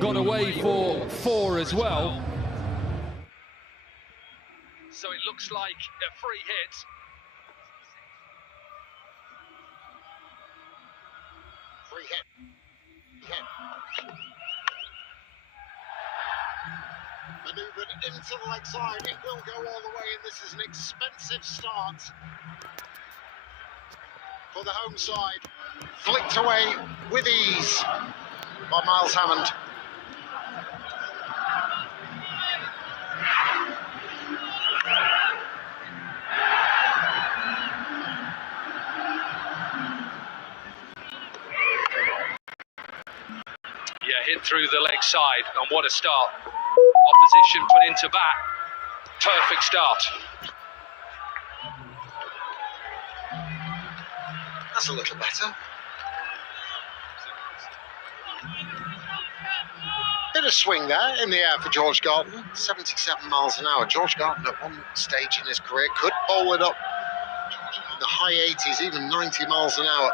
gone away for 4 as well. So it looks like a free hit. Free hit. Manoeuvred into the leg side, it will go all the way, and this is an expensive start for the home side. Flicked away with ease by Miles Hammond. Yeah, hit through the leg side, and what a start. Opposition put into bat. Perfect start. That's a little better. Bit of swing there in the air for George Garden. 77 miles an hour. George Garden at one stage in his career could bowl it up in the high 80s, even 90 miles an hour.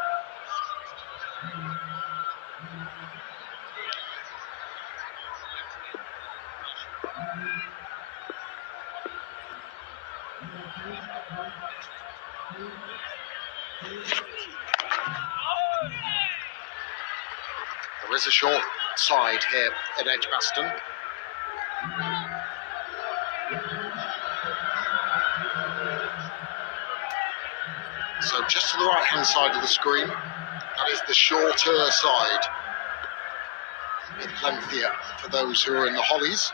There is a short side here at Edgbaston. So just to the right-hand side of the screen, that is the shorter side. A bit lengthier for those who are in the Hollies.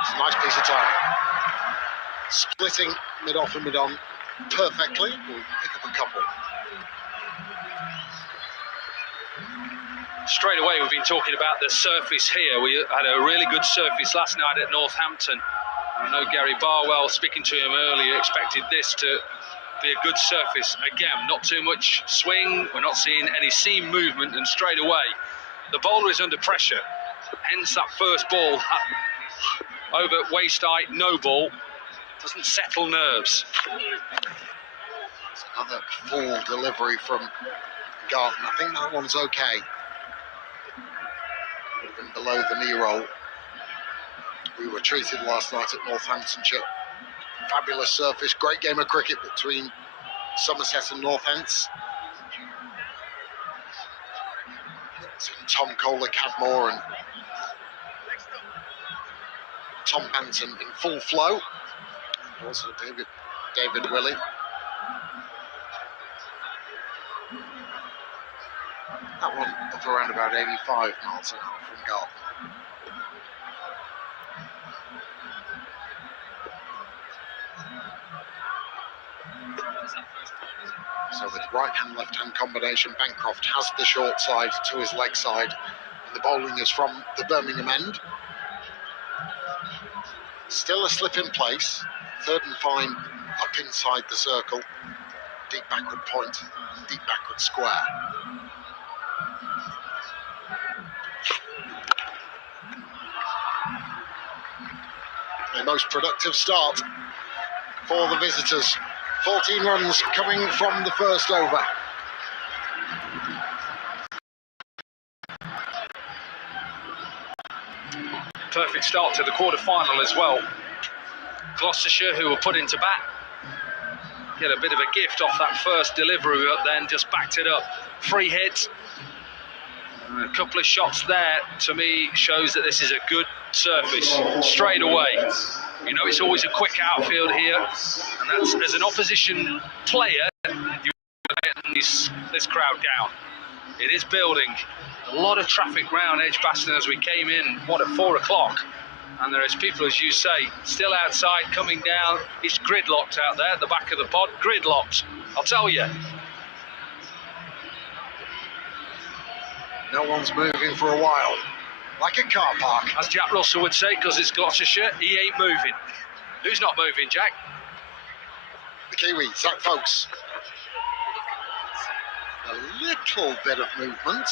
It's a nice piece of time. Splitting mid-off and mid-on perfectly. We'll pick up a couple. Straight away, we've been talking about the surface here. We had a really good surface last night at Northampton. I know Gary Barwell, speaking to him earlier, expected this to be a good surface. Again, not too much swing. We're not seeing any seam movement, and straight away, the bowler is under pressure. Hence that first ball over waist height, no ball. Doesn't settle nerves. It's another full delivery from Garden. I think that one's okay. Would have been below the knee roll. We were treated last night at Northamptonshire. Fabulous surface, great game of cricket between Somerset and Northants. Tom Kohler-Cadmore and Tom Banton in full flow. Also David Willey. That one up around about 85 miles an hour from Garden. So with right-hand, left-hand combination, Bancroft has the short side to his leg side, and the bowling is from the Birmingham end. Still a slip in place, third and fine up inside the circle, deep backward point, deep backward square. A most productive start for the visitors. 14 runs coming from the first over. Perfect start to the quarter-final as well. Gloucestershire, who were put into bat, get a bit of a gift off that first delivery, but then just backed it up. Free hit. A couple of shots there, to me, shows that this is a good surface straight away. You know, it's always a quick outfield here, and that's, as an opposition player, you want to get this crowd down. It is building. A lot of traffic round Edgbaston as we came in, at 4 o'clock, and there is people, as you say, still outside coming down. It's gridlocked out there at the back of the pod, gridlocked, I'll tell you. No one's moving for a while, like a car park. As Jack Russell would say, because it's Gloucestershire, he ain't moving. Who's not moving, Jack? The Kiwi, Zach Folkes. A little bit of movement.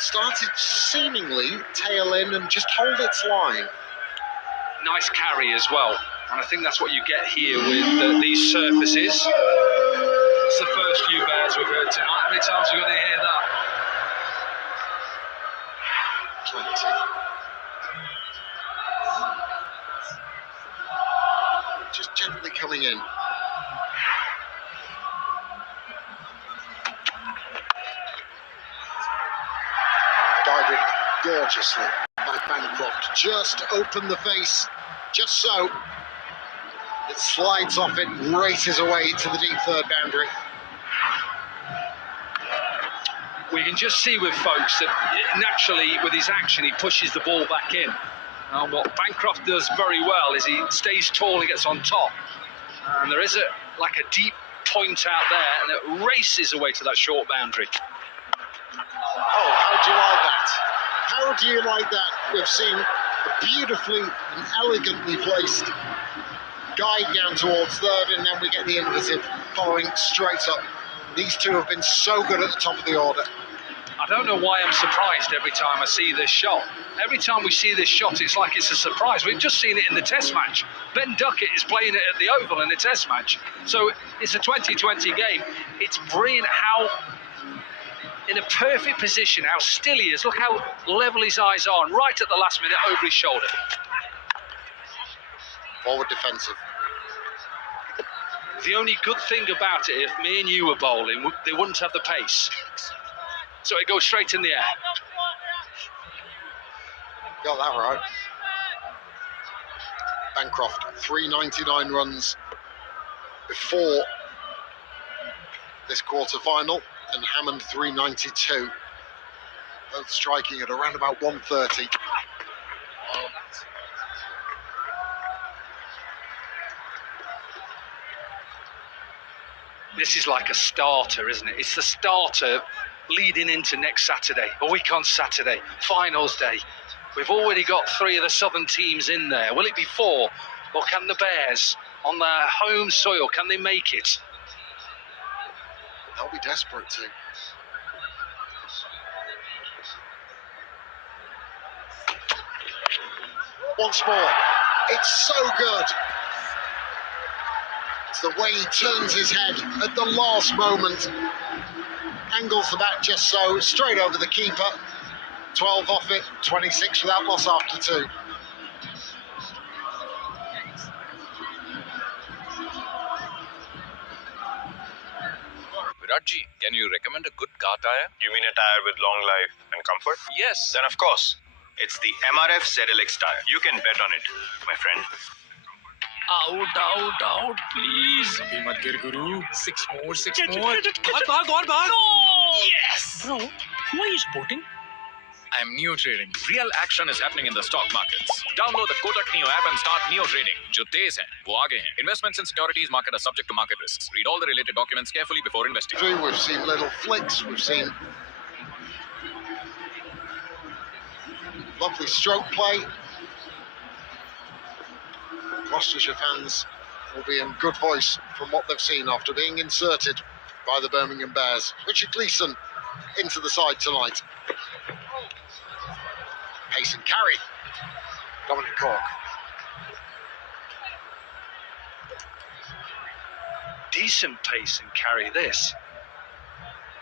Started seemingly tail in and just hold its line. Nice carry as well. And I think that's what you get here with these surfaces. It's the first few bears we've heard tonight. How many times are you going to hear that? 20. Just gently coming in. Guided gorgeously by Bancroft. Just open the face, just so. It slides off it, races away to the deep third boundary. We can just see with folks that naturally, with his action, he pushes the ball back in. And what Bancroft does very well is he stays tall and gets on top. And there is a deep point out there, and it races away to that short boundary. Oh, how do you like that? How do you like that? We've seen a beautifully and elegantly placed guide down towards third, and then we get the inverted following straight up. These two have been so good at the top of the order. I don't know why I'm surprised every time I see this shot. Every time we see this shot, it's like it's a surprise. We've just seen it in the Test match. Ben Duckett is playing it at the Oval in the Test match. So it's a 2020 game. It's brilliant how, in a perfect position, how still he is. Look how level his eyes are, and right at the last minute over his shoulder. Forward defensive. The only good thing about it, if me and you were bowling, they wouldn't have the pace. So it goes straight in the air. Got that right. Bancroft, 399 runs before this quarter-final, and Hammond 392. Both striking at around about 130. This is like a starter, isn't it? It's the starter leading into next Saturday, a week on Saturday, finals day. We've already got 3 of the southern teams in there. Will it be 4? Or can the Bears, on their home soil, can they make it? They'll be desperate to. Once more, it's so good. It's the way he turns his head at the last moment. Angles the bat just so, straight over the keeper. 12 off it, 26 without loss after 2. Viratji, can you recommend a good car tire? You mean a tire with long life and comfort? Yes. Then of course, it's the MRF ZLX tire. You can bet on it, my friend. Out, please. Abhi mat gir, Guru. 6 more. Yes! Bro, who are you supporting? I'm Neo Trading. Real action is happening in the stock markets. Download the Kotak Neo app and start Neo Trading. जो तेज है, वो आगे हैं. Investments in securities market are subject to market risks. Read all the related documents carefully before investing. We've seen little flicks, we've seen lovely stroke play. Gloucestershire fans will be in good voice from what they've seen after being inserted by the Birmingham Bears. Richard Gleeson into the side tonight. Pace and carry. Dominic Cork. Decent pace and carry this.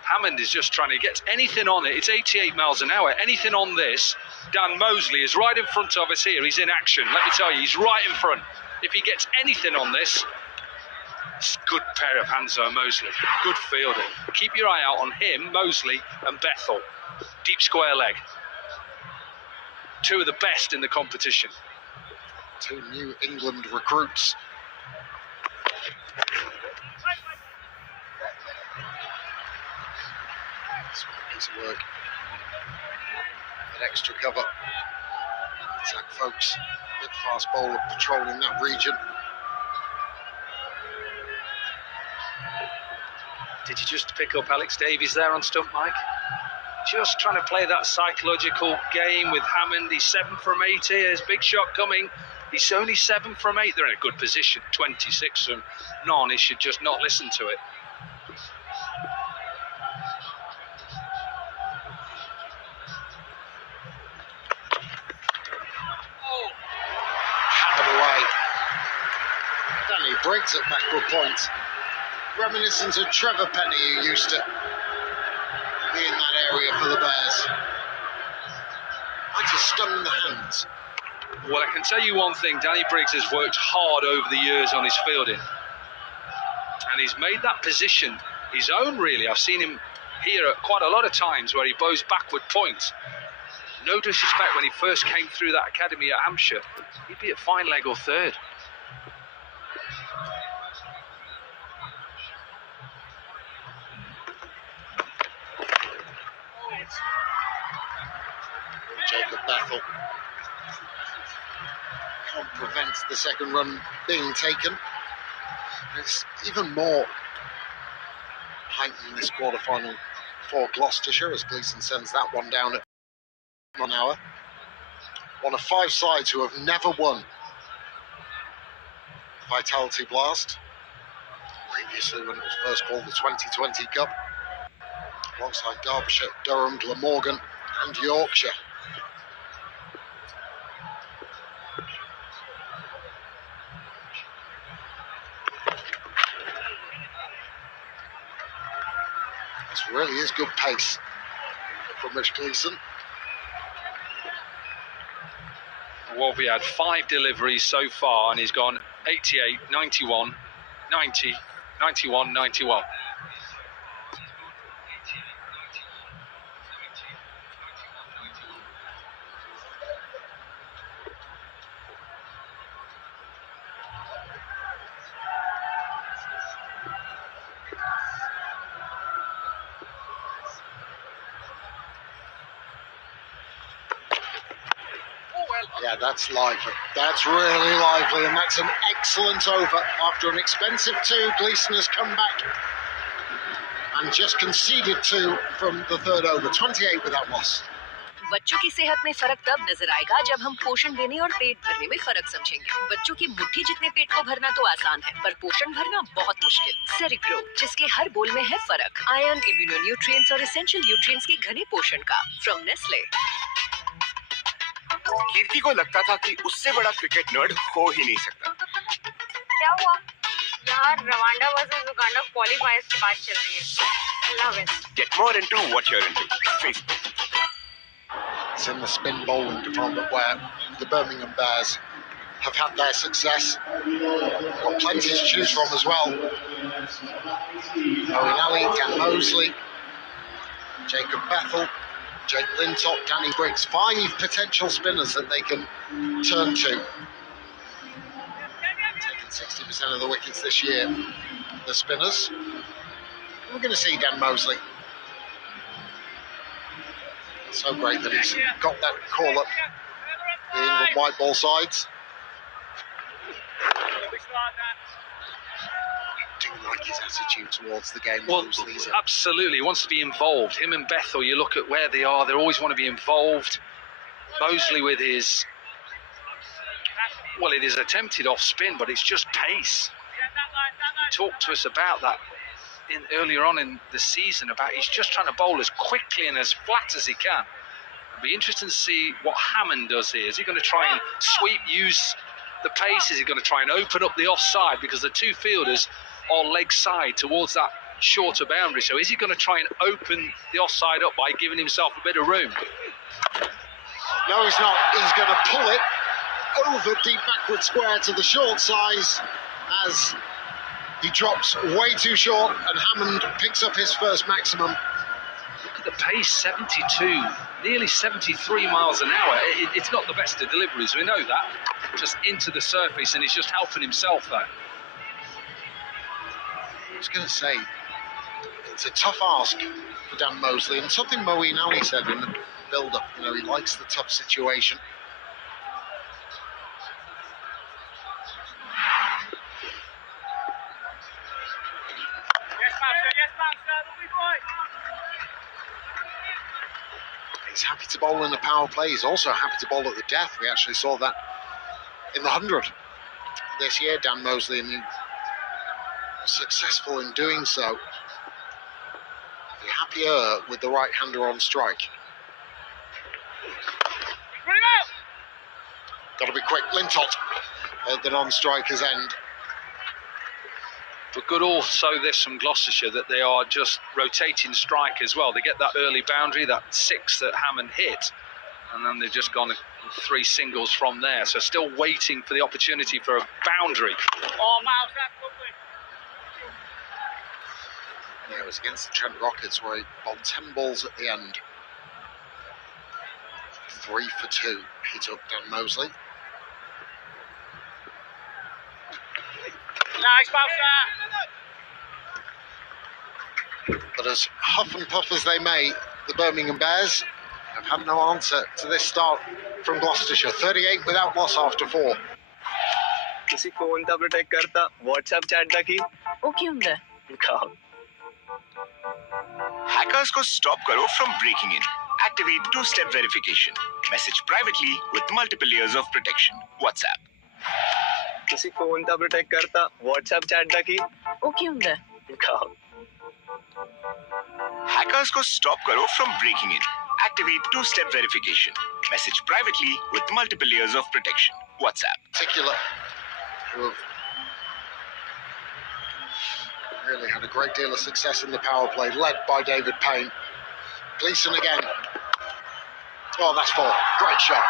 Hammond is just trying to get anything on it. It's 88 miles an hour. Anything on this. Dan Mosley is right in front of us here. He's in action. Let me tell you, he's right in front. If he gets anything on this, it's a good pair of hands though, Mosley. Good fielding. Keep your eye out on him, Mosley and Bethel. Deep square leg. 2 of the best in the competition. 2 New England recruits. Piece of work. An extra cover. Attack folks. Big fast bowler patrolling that region. Did you just pick up Alex Davies there on stump, Mike? Just trying to play that psychological game with Hammond. He's 7 from 8 here. His big shot coming. He's only 7 from 8. They're in a good position. 26 from none. He should just not listen to it. Danny Briggs at backward point. Reminiscent of Trevor Penny, who used to be in that area for the Bears. Might have stung the hands. Well, I can tell you one thing, Danny Briggs has worked hard over the years on his fielding. And he's made that position his own, really. I've seen him here at quite a lot of times where he bows backward points. No disrespect, when he first came through that academy at Hampshire, he'd be at fine leg or third. Jacob Bethel can't prevent the second run being taken. It's even more heightened in this quarter-final for Gloucestershire as Gleeson sends that one down at 1 hour. One of 5 sides who have never won the Vitality Blast. Previously, when it was first called the 2020 Cup, alongside Derbyshire, Durham, Glamorgan and Yorkshire. This really is good pace from Rich Gleeson. Wolvie had 5 deliveries so far and he's gone 88, 91, 90, 91, 91. Yeah, that's lively. That's really lively, and that's an excellent over. After an expensive 2, Gleeson has come back and just conceded 2 from the third over. 28 without loss. बच्चों की सेहत में फर्क तब नजर आएगा जब हम पोषण देने और पेट भरने में फर्क समझेंगे। बच्चों की मुट्ठी जितने पेट को भरना तो आसान है, पर पोषण भरना बहुत मुश्किल। सेरिग्रो, जिसके हर बोल में है फर्क। आयरन, इम्यूनो न्यूट्रिएंट्स और एसेंशियल न्यूट्रिएंट्स के घने पोषण का फ्रॉम नेस्ले। कीर्ति को लगता था कि उससे बड़ा क्रिकेट नर्ड हो ही नहीं सकता। क्या हुआ? यहाँ रवांडा वर्सेस उगांडा क्वालिफायर्स की बात चल रही है। Love it. Get more into what you're into. Facebook. It's in the spin bowling department where the Birmingham Bears have had their success. Got plenty to choose from as well. Owen Ali, Dan Mosley, Jacob Bethel, Jake Lintop, Danny Briggs. 5 potential spinners that they can turn to. Taking 60% of the wickets this year, the spinners. We're going to see Dan Mosley. So great that he's got that call up the England white ball sides. I do like his attitude towards the game. Well, absolutely, he wants to be involved. Him and Bethel, you look at where they are, they always want to be involved. Mosley with his, well, it is attempted off spin, but it's just pace. He talked to us about that earlier on in the season, about he's just trying to bowl as quickly and as flat as he can. It'll be interesting to see what Hammond does here. Is he going to try and sweep, use the pace? Is he going to try and open up the offside, because the 2 fielders are leg side towards that shorter boundary? So is he going to try and open the offside up by giving himself a bit of room? No, he's not. He's going to pull it over deep backward square to the short size as he drops way too short, and Hammond picks up his first maximum. Look at the pace, 72, nearly 73 miles an hour. It's not the best of deliveries, we know that. Just into the surface, and he's just helping himself there. I was going to say, it's a tough ask for Dan Mosley, and something Moeen Ali said in the build-up. You know, he likes the tough situation. He's happy to bowl in the power play. He's also happy to bowl at the death. We actually saw that in the 100 this year, Dan Mosley, and he was successful in doing so. Be happier with the right-hander on strike. Got to be quick. Lintott at the non-striker's end. But good also this from Gloucestershire, that they are just rotating strike as well. They get that early boundary, that 6 that Hammond hit, and then they've just gone 3 singles from there. So still waiting for the opportunity for a boundary. Yeah, it was against the Trent Rockets where he bowled 10 balls at the end. 3 for 2 he took Dan Mosley. Nice bounce. But as huff and puff as they may, the Birmingham Bears have had no answer to this start from Gloucestershire. 38 without loss after 4. किसी phone था protect करता WhatsApp chat था कि वो क्यों है? Hackers को stop करो from breaking in. Activate 2-step verification. Message privately with multiple layers of protection. WhatsApp. किसी फोन था प्रोटेक्ट करता व्हाट्सएप चैट था कि वो क्यों है? Hackers को stop करो from breaking in. Activate 2-step verification. Message privately with multiple layers of protection. WhatsApp. Particular, who have really had a great deal of success in the power play, led by David Payne. Gleeson again. Oh, that's 4. Great shot.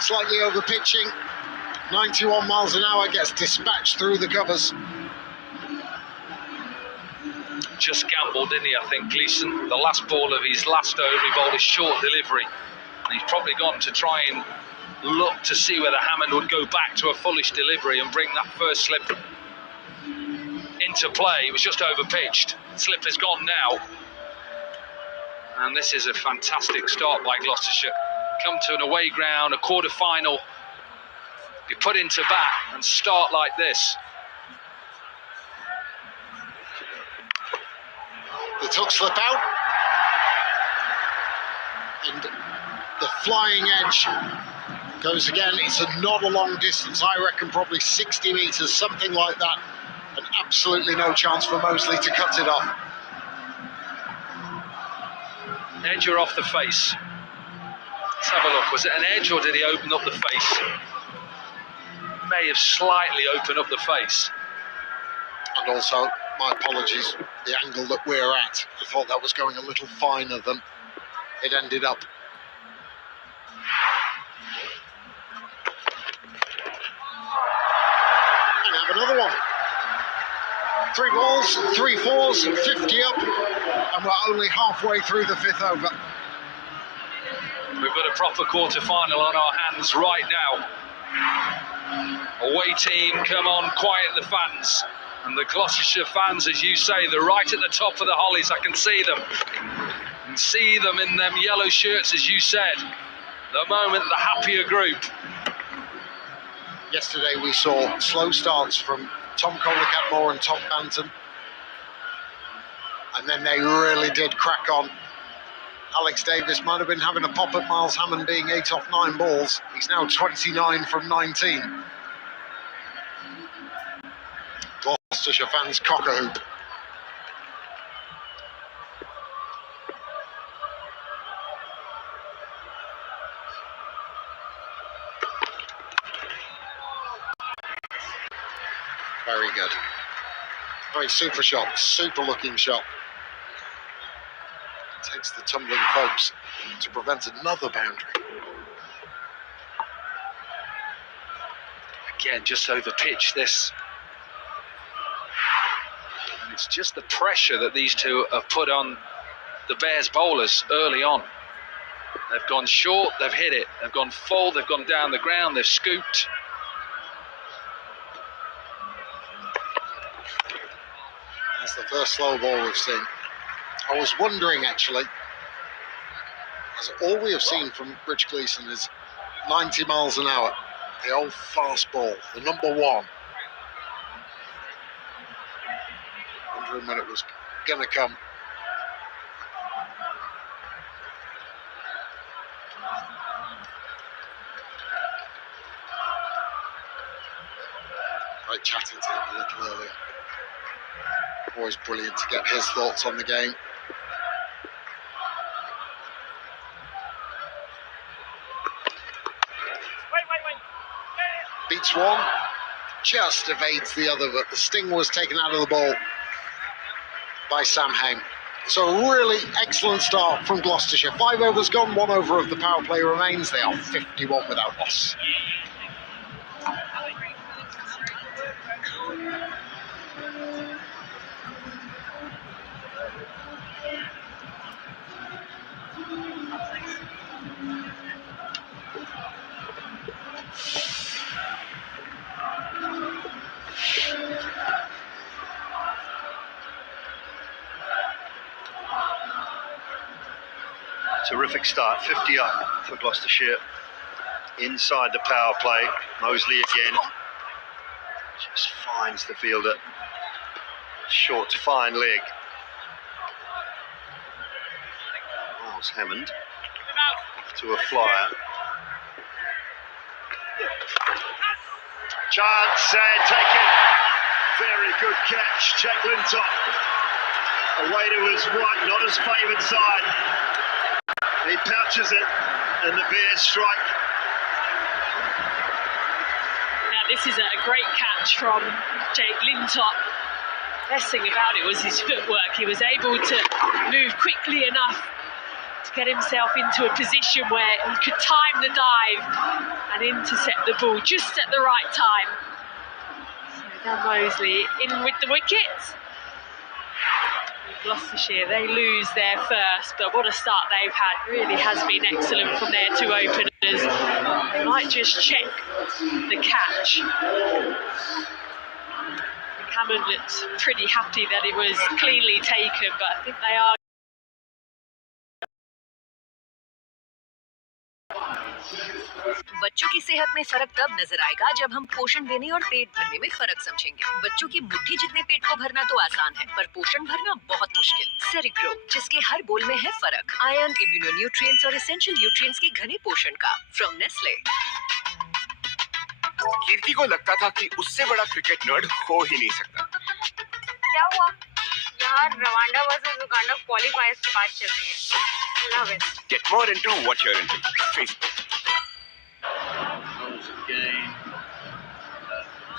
Slightly over pitching. 91 miles an hour, gets dispatched through the covers. Just gambled, didn't he, I think, Gleeson? The last ball of his last over, he bowled a short delivery. And he's probably gone to try and look to see whether Hammond would go back to a fullish delivery and bring that first slip into play. It was just over pitched. Slip is gone now. And this is a fantastic start by Gloucestershire. Come to an away ground, a quarter-final, be put into bat and start like this. The took slip out. And the flying edge goes again. It's not a long distance. I reckon probably 60 metres, something like that. And absolutely no chance for Mosley to cut it off. Edge or off the face? Let's have a look. Was it an edge or did he open up the face? May have slightly opened up the face. And also, my apologies, the angle that we're at. I thought that was going a little finer than it ended up. And have another one. 3 balls, 3 fours, 50 up, and we're only halfway through the 5th over. We've got a proper quarter-final on our hands right now. Away team, come on, quiet the fans. And the Gloucestershire fans, as you say, they're right at the top of the hollies. I can see them. And see them in them yellow shirts, as you said. The moment, the happier group. Yesterday we saw slow starts from Tom Kohler-Catmore and Tom Banton. And then they really did crack on. Alex Davis might have been having a pop at Miles Hammond being 8 off 9 balls. He's now 29 from 19. Gloucestershire fans cock a hoop. Very good. Very super shot, super looking shot. Takes the tumbling folks to prevent another boundary. Again, just over pitch this. And it's just the pressure that these two have put on the Bears bowlers early on. They've gone short, they've hit it. They've gone full, they've gone down the ground, they've scooped. That's the first slow ball we've seen. I was wondering, actually, as all we have seen from Rich Gleeson is 90 miles an hour, the old fast ball, the number 1. Wondering when it was going to come. I chatted to him a little earlier. Always brilliant to get his thoughts on the game. Beats 1, just evades the other, but the sting was taken out of the ball by Sam Hain. So a really excellent start from Gloucestershire. 5 overs gone, 1 over of the power play remains. They are 51 without loss. Terrific start, 50 up for Gloucestershire. Inside the power play, Mosley again. Just finds the fielder. Short, fine leg. Miles Hammond off to a flyer. Chance and taken. Very good catch, Jack Lintop. Away to his right, not his favoured side. He pouches it, and the Bears strike. Now this is a great catch from Jake Lintop. Best thing about it was his footwork. He was able to move quickly enough to get himself into a position where he could time the dive and intercept the ball just at the right time. So now Mosley in with the wickets. Gloucestershire, they lose their first, but what a start they've had. Really has been excellent from their 2 openers. They might just check the catch. Hammond looks pretty happy that it was cleanly taken, but I think they are. बच्चों की सेहत में फर्क तब नजर आएगा जब हम पोषण देने और पेट भरने में फर्क समझेंगे। बच्चों की मुट्ठी जितने पेट को भरना तो आसान है, पर पोषण भरना बहुत मुश्किल। सेरिग्रो, जिसके हर बोल में है फर्क। आयरन, इम्यूनो न्यूट्रिएंट्स और एसेंशियल न्यूट्रिएंट्स की घने पोषण का फ्रॉम नेस्ले। कीर्ति को लगता था कि उससे बड़ा क्रिकेट नर्ड हो ही नहीं सकता। क्या हुआ? यहाँ रवांडा वर्सेस उगांडा क्वालिफायर्स की बात चल रही है। Love it. Get more into what you're into. Facebook. Again,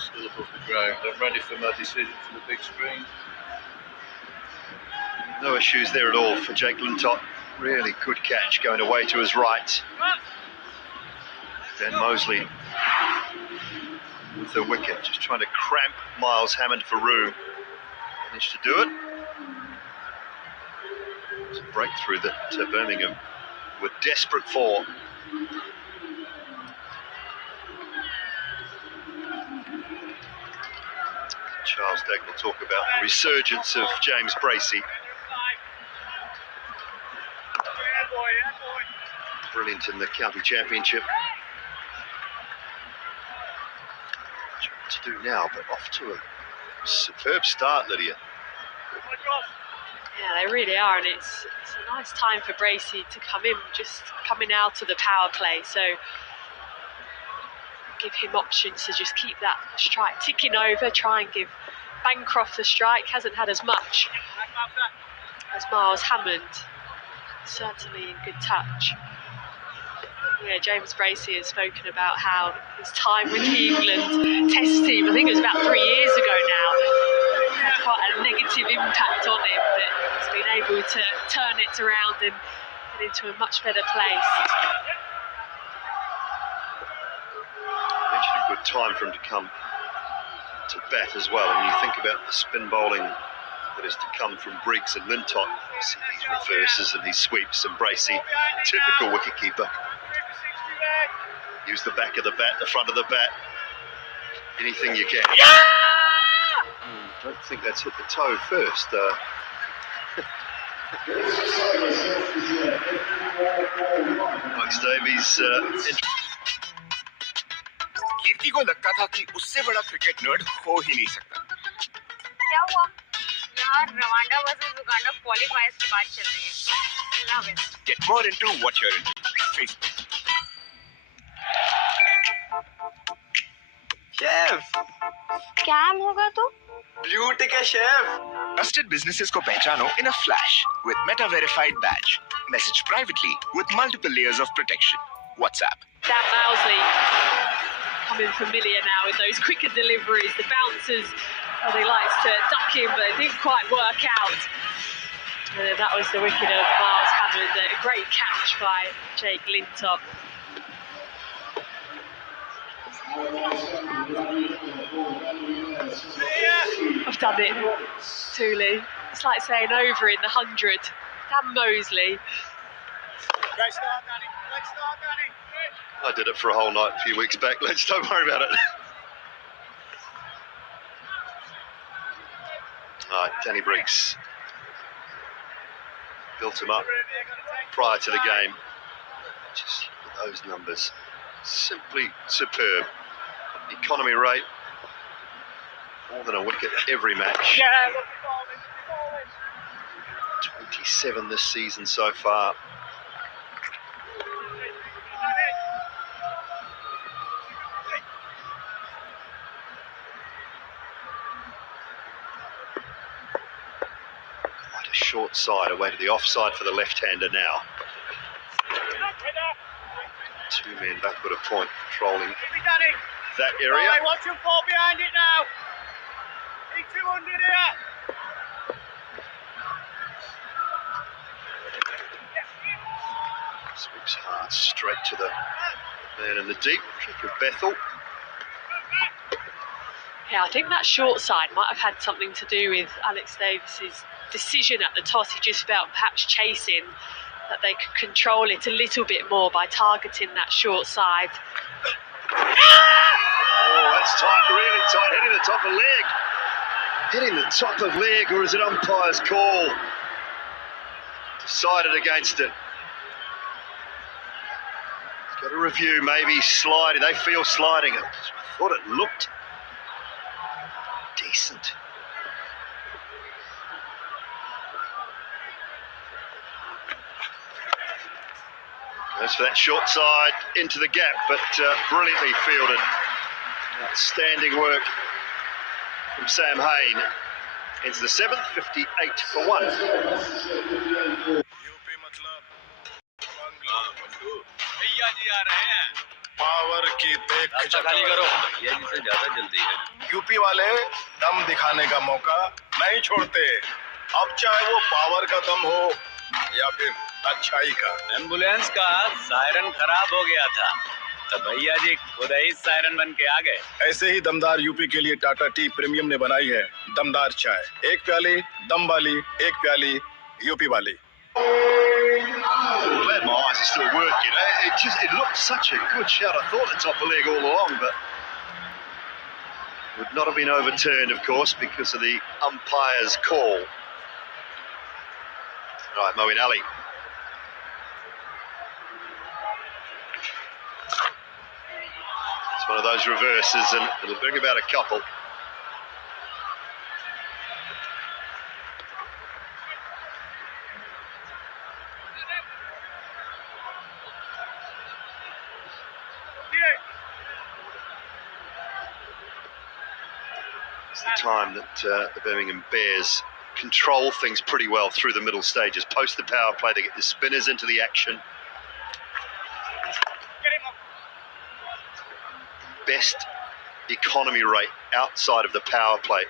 still above the ground. I'm ready for my decision for the big screen. No issues there at all for Jake Lintop. Really good catch going away to his right. Then Mosley with the wicket, just trying to cramp Miles Hammond for room. Managed to do it. It's a breakthrough that Birmingham were desperate for. Charles Degg will talk about the resurgence of James Bracey. Brilliant in the county championship. What to do now, but off to a superb start, Lydia. Yeah, they really are, and it's a nice time for Bracey to come in, just coming out of the power play. So give him options to just keep that strike ticking over, try and give Bancroft a strike. Hasn't had as much as Miles Hammond. Certainly in good touch. Yeah, James Bracey has spoken about how his time with the England Test team, I think it was about 3 years ago now, had quite a negative impact on him, but he's been able to turn it around and get into a much better place. Mentioned a good time for him to come to bat as well. And you think about the spin bowling that is to come from Briggs and Lintop. You see these reverses and these sweeps, and Bracey, typical wicketkeeper. Use the back of the bat, the front of the bat, anything you can. Don't think that's hit the toe first. Max Davies. कीर्ति को लगता था कि उससे बड़ा cricket nerd हो ही नहीं सकता। क्या हुआ? यहाँ रवांडा वर्सेस उगांडा क्वालिफायर्स की बात चल रही है। Love it. Get more into what you're into. Facebook. Chef, scam होगा तो? ब्लू टिक है शेफ। Trusted businesses को पहचानो in a flash with Meta Verified badge. Message privately with multiple layers of protection. WhatsApp. Dan Mousley becoming familiar now with those quicker deliveries. The bouncers, he likes to duck in, but it didn't quite work out. And that was the wicket of Miles Hammond. A great catch by Jake Lintop. I've done it, Tooley. It's like saying over in the 100. Dan Mosley. Great start, Danny. Great start, Danny. I did it for a whole night a few weeks back. Don't worry about it. All right, Danny Briggs built him up prior to the game. Just those numbers, simply superb. Economy rate, more than a wicket every match. 27 this season so far. Quite a short side away to the offside for the left-hander now. Two men backward a point, controlling that area. Watch him fall behind it now. 200 here. Sweeps hard straight to the man in the deep, kick of Bethel. Yeah, I think that short side might have had something to do with Alex Davis's decision at the toss. He just felt perhaps chasing that they could control it a little bit more by targeting that short side. Oh, that's tight, really tight, hitting the top of leg. Hitting the top of leg, or is it umpire's call? Decided against it. Got a review, maybe sliding. They feel sliding. I thought it looked decent. Goes for that short side into the gap, but brilliantly fielded. Outstanding work from Sam Hain. Into the 7th, 58 for 1. Power की देख खाली करो ये जिसे ज्यादा जल्दी है UP वाले दम दिखाने का मौका नहीं छोड़ते अब चाहे वो पावर का दम हो या फिर अच्छाई का एम्बुलेंस का सायरन खराब हो गया था तो भैया जी खुद ही सायरन बन के आ गए ऐसे ही दमदार यूपी के लिए टाटा टी प्रीमियम ने बनाई है दमदार चाय एक प्याली दम वाली एक प्याली यूपी वाली Glad my eyes are still working. It looked such a good shot. I thought the top of leg all along, but would not have been overturned, of course, because of the umpire's call. Right, Moeen Ali. It's one of those reverses, and it'll bring about a couple. It's the time that the Birmingham Bears control things pretty well through the middle stages. Post the power play, they get the spinners into the action. Best economy rate outside of the power play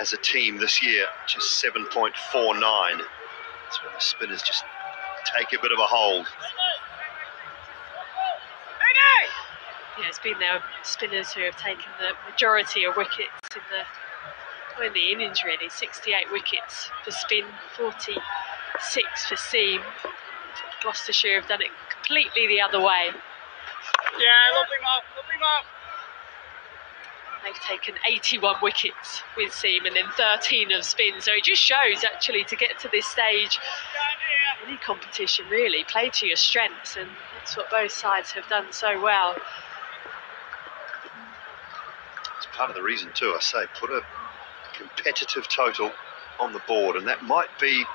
as a team this year, just 7.49. That's when the spinners just take a bit of a hold. Yeah, it's been their spinners who have taken the majority of wickets in the innings, really. 68 wickets for spin, 46 for seam. Gloucestershire have done it completely the other way. Yeah, lovely mark, lovely mark. They've taken 81 wickets with seam and then 13 of spin. So it just shows, actually, to get to this stage, any competition really, play to your strengths, and that's what both sides have done so well. It's part of the reason too, I say, put a competitive total on the board, and that might be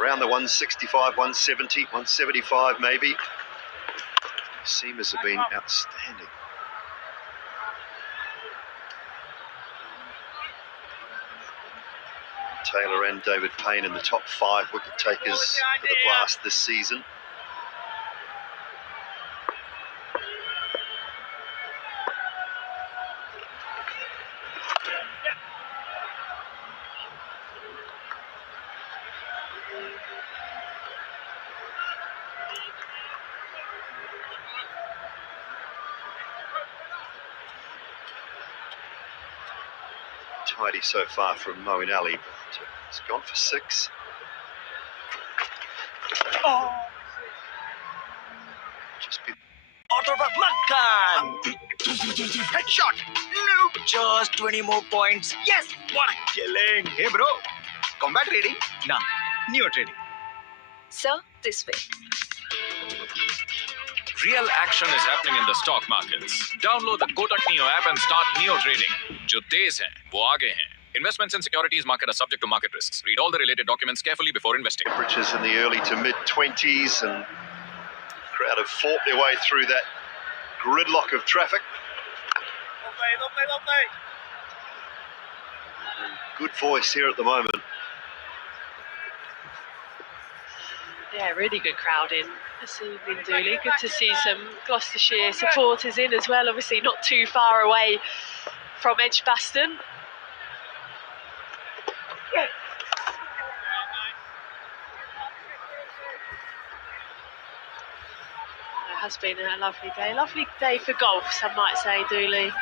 around the 165, 170, 175 maybe. Seamers have been outstanding. Taylor and David Payne in the top 5 wicket takers for the Blast this season. tidy so far from Moeen Ali, but it's gone for 6. Oh. Just be Headshot! No! Just 20 more points. Yes! What a killing! Hey bro, combat trading? Nah, neo trading. Sir, this way. Real action is happening in the stock markets. Download the Kotak Neo app and start Neo trading. जो तेज हैं, वो आगे हैं. Investments in securities market are subject to market risks. Read all the related documents carefully before investing. Temperatures in the early to mid-20s, and the crowd have fought their way through that gridlock of traffic. Good voice here at the moment. Yeah, really good crowd in this evening, Dooley. Good to see some Gloucestershire supporters in as well. Obviously not too far away from Edgbaston. It has been a lovely day for golf, some might say, Dooley.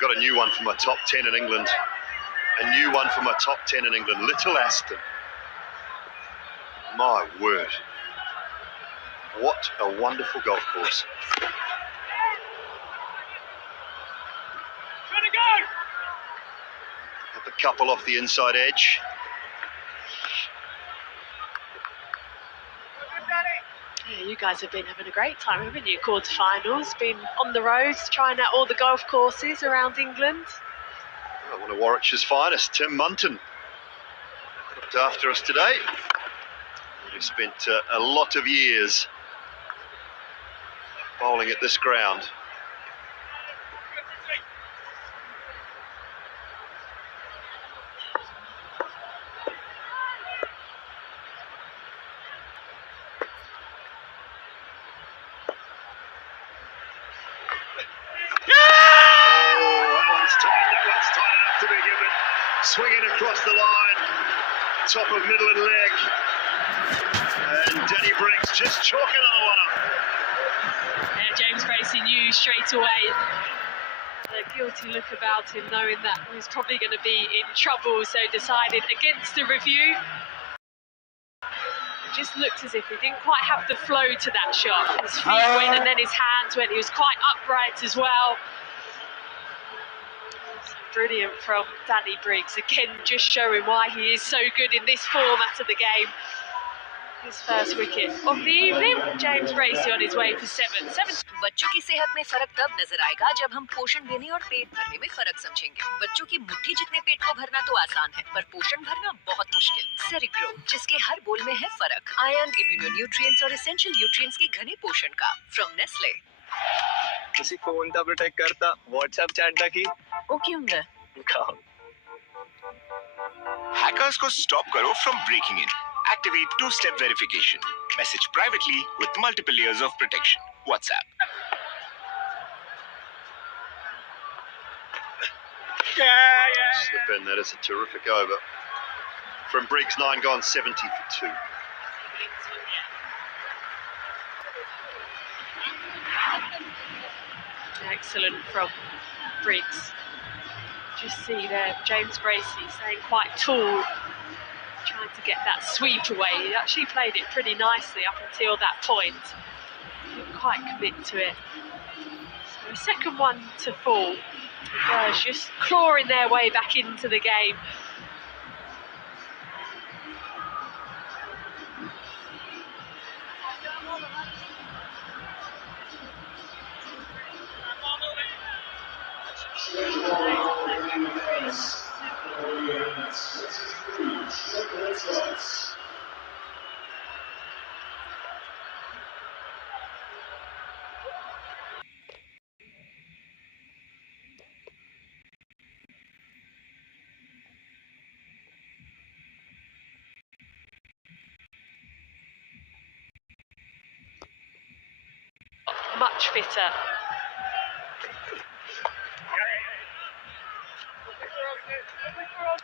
Got a new one for my top 10 in England. A new one for my top 10 in England. Little Aston. My word. What a wonderful golf course. Up a couple off the inside edge. Yeah, you guys have been having a great time, haven't you? Quarterfinals, been on the roads, trying out all the golf courses around England. Well, one of Warwickshire's finest, Tim Munton, looked after us today. We've spent a lot of years bowling at this ground. Swinging across the line, top of middle and leg, and Danny Briggs just chalking another one up. Yeah, James Bracey knew straight away the guilty look about him, knowing that he was probably going to be in trouble, so decided against the review. It just looked as if he didn't quite have the flow to that shot. His feet went and then his hands went. He was quite upright as well. Brilliant from Danny Briggs, again just showing why he is so good in this format of the game. His first wicket of the evening, James Bracey on his way for 7. बच्चों की सेहत में फर्क तब नजर आएगा जब हम पोषण देने और पेट भरने में फर्क समझेंगे. बच्चों की मुट्ठी जितने पेट को भरना तो आसान है, पर पोषण भरना बहुत मुश्किल. सेरिग्रो, जिसके हर बोल में है फर्क. आयरन, इम्यूनो न्यूट्रिएंट्स और एसेंशियल न्यूट्रिएंट्स के घने पोषण का. From Nestle. ਤੁਸੀਂ ਫੋਨ ਤਾਂ ਪ੍ਰੋਟੈਕਟ ਕਰਤਾ, WhatsApp चैट ਦਾ ਕੀ? ਉਹ ਕੀ ਹੁੰਦਾ? Hackers को stop करो from breaking in. Activate two-step verification. Message privately with multiple layers of protection. WhatsApp. Slip in, that is a terrific over. From Briggs, 9 gone, 70 for 2. Excellent from Briggs. Just see there, James Bracey staying quite tall, trying to get that sweep away. He actually played it pretty nicely up until that point. Didn't quite commit to it. So the second one to fall. The Spurs just clawing their way back into the game. Much fitter.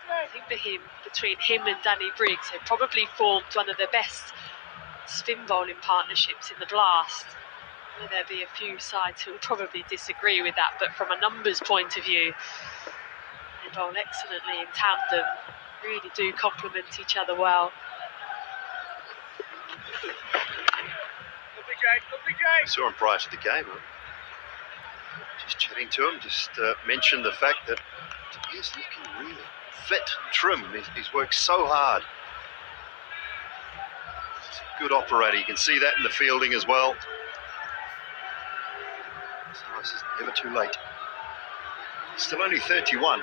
I think between him and Danny Briggs, they probably formed one of the best spin bowling partnerships in the Blast. There'll be a few sides who will probably disagree with that, but from a numbers point of view, and bowl excellently in tandem. Really do complement each other well. I saw him prior to the game. Just chatting to him, just mentioned the fact that he's looking really fit, trim. He's worked so hard. He's a good operator. You can see that in the fielding as well. So this is never too late. Still only 31.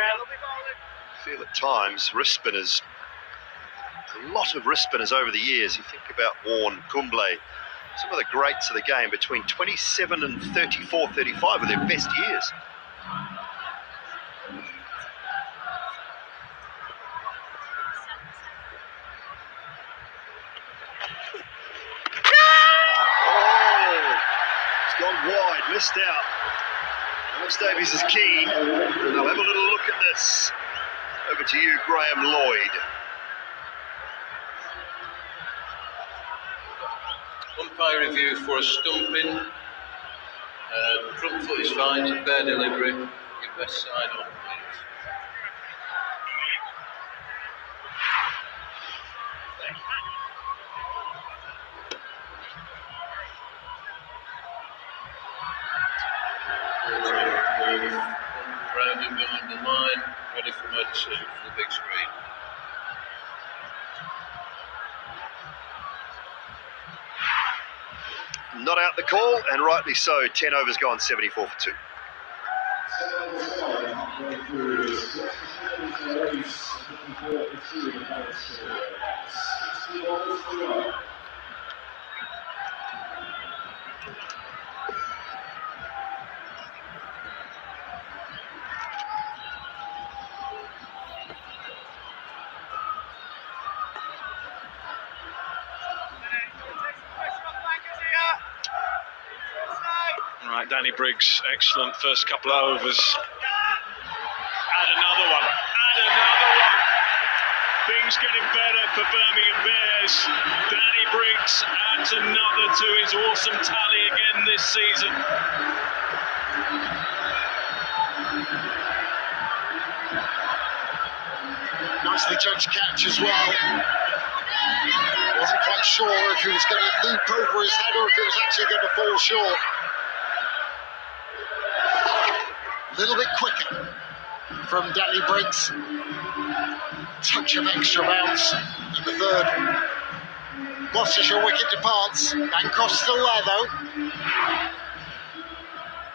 I feel at times wrist spinners, a lot of wrist spinners over the years. You think about Warne, Kumble, some of the greats of the game between 27 and 34, 35 were their best years. Oh, it's gone wide, missed out. Alex Davies is keen, and they'll have a little look at this. Over to you, Graham Lloyd. Umpire review for a stumping. Front foot is fine, it's fair delivery. Your best side on, please. Rounding behind the line, ready for my decision for the big screen. Not out the call, and rightly so. 10 overs gone, 74 for 2. Right, Danny Briggs, excellent first couple of overs. Add another one. Things getting better for Birmingham Bears. Danny Briggs adds another to his awesome tally again this season. Nicely judged catch as well. Wasn't quite sure if he was going to loop over his head or if it was actually going to fall short. A little bit quicker from Danny Briggs. Touch of extra bounce in the third. Gloucestershire wicket departs. Bancroft's still there though.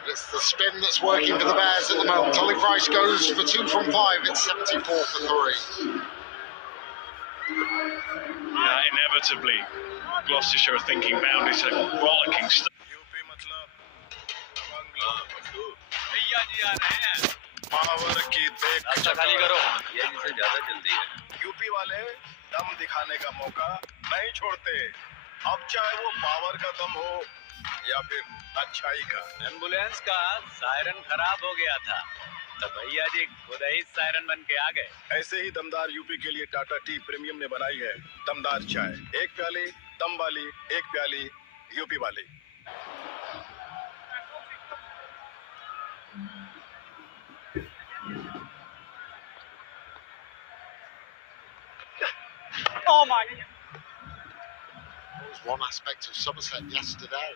It's the spin that's working for the Bears at the moment. Ollie Price goes for 2 from 5. It's 74 for 3. Yeah, inevitably, Gloucestershire are thinking boundaries, a rollicking stuff. Power की देख खाली करो ये जिसे ज्यादा जल्दी है UP वाले दम दिखाने का मौका नहीं छोड़ते अब चाहे वो पावर का दम हो या फिर अच्छाई का एम्बुलेंस का सायरन खराब हो गया था तो भैया जी खुद ही सायरन बन के आ गए ऐसे ही दमदार यूपी के लिए टाटा टी प्रीमियम ने बनाई है दमदार चाय एक प्याली दम वाली एक प्याली यूपी वाली Oh my! There was one aspect of Somerset yesterday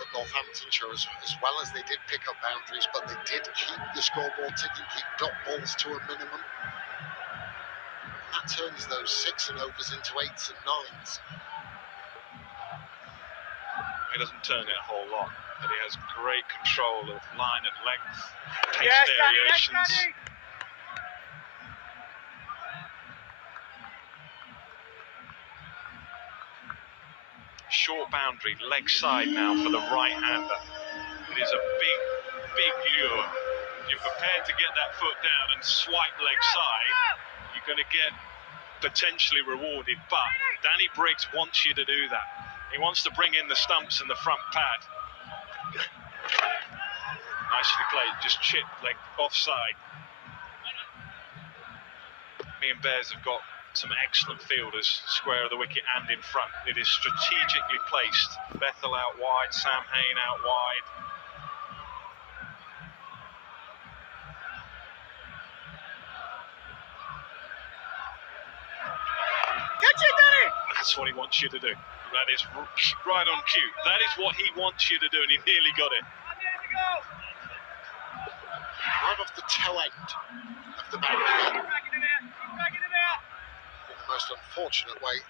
at Northamptonshire, as well as they did pick up boundaries, but they did keep the scoreboard ticking, keep dot balls to a minimum. And that turns those 6 and overs into 8s and 9s. He doesn't turn it a whole lot, but he has great control of line and length, pace variations. Short boundary, leg side now for the right-hander. It is a big, big lure. If you're prepared to get that foot down and swipe leg side, you're going to get potentially rewarded. But Danny Briggs wants you to do that. He wants to bring in the stumps and the front pad. Nicely played, just chipped leg offside. Me and Bears have got some excellent fielders, square of the wicket and in front. It is strategically placed. Bethel out wide, Sam Hain out wide. That's what he wants you to do. That is right on cue. That is what he wants you to do, and he nearly got it. Right off the toe end of the boundary. The most unfortunate way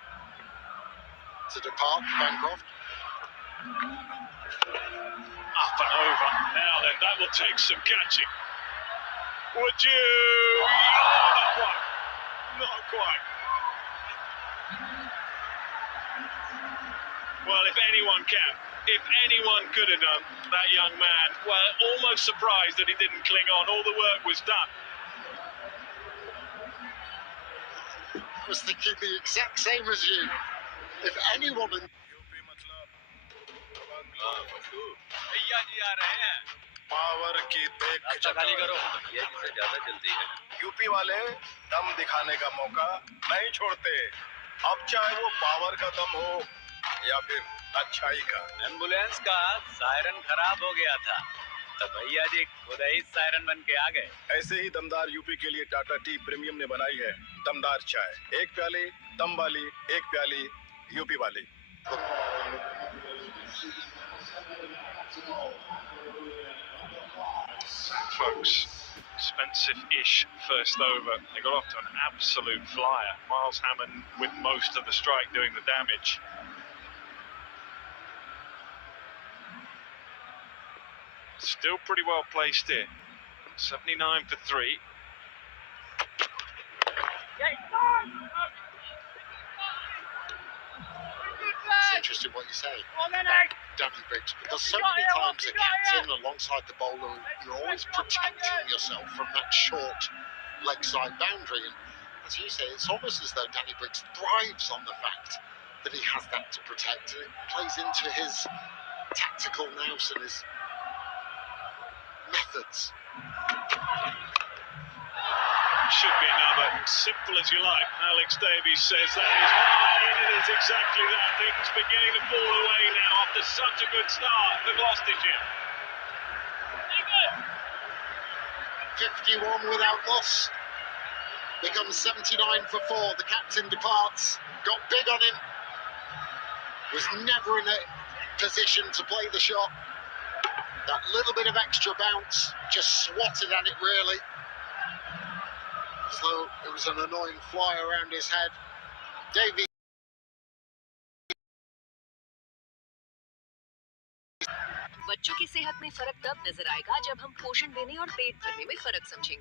to depart Bancroft. Up and over. Now then, that will take some catching. Would you? Oh, not quite. Not quite. Well, if anyone can, if anyone could have done, that young man, well, almost surprised that he didn't cling on. All the work was done. I was thinking the exact same as you. If anyone in भैया जी आ रहे हैं power की देख खाली करो भैया जी से ज्यादा जल्दी है यूपी वाले दम दिखाने का मौका नहीं छोड़ते अब चाहे वो पावर का दम हो या फिर अच्छाई का एम्बुलेंस का सायरन खराब हो गया था तो भैया जी खुद ही सायरन बन के आ गए ऐसे ही दमदार यूपी के लिए टाटा टी प्रीमियम ने बनाई है दमदार चाय एक प्याली दम वाली एक प्याली यूपी वाली Folks, expensive-ish first over. They got off to an absolute flyer. Miles Hammond with most of the strike doing the damage. Still pretty well placed here. 79 for 3. It's interesting what you say about Danny Briggs, because so many times a captain alongside the bowler, you're always protecting yourself from that short leg side boundary. And as you say, it's almost as though Danny Briggs thrives on the fact that he has that to protect. And it plays into his tactical nous and his methods. Should be another, simple as you like. Alex Davies says that is mine, and it is exactly that. Things beginning to fall away now after such a good start for Gloucestershire. 51 without loss. Becomes 79 for 4. The captain departs. Got big on him. Was never in a position to play the shot. That little bit of extra bounce, just swatted at it really. As though it was an annoying fly around his head. Davies. बच्चों की सेहत में फर्क तब नजर आएगा जब हम पोषण देने और पेट भरने में फर्क समझेंगे।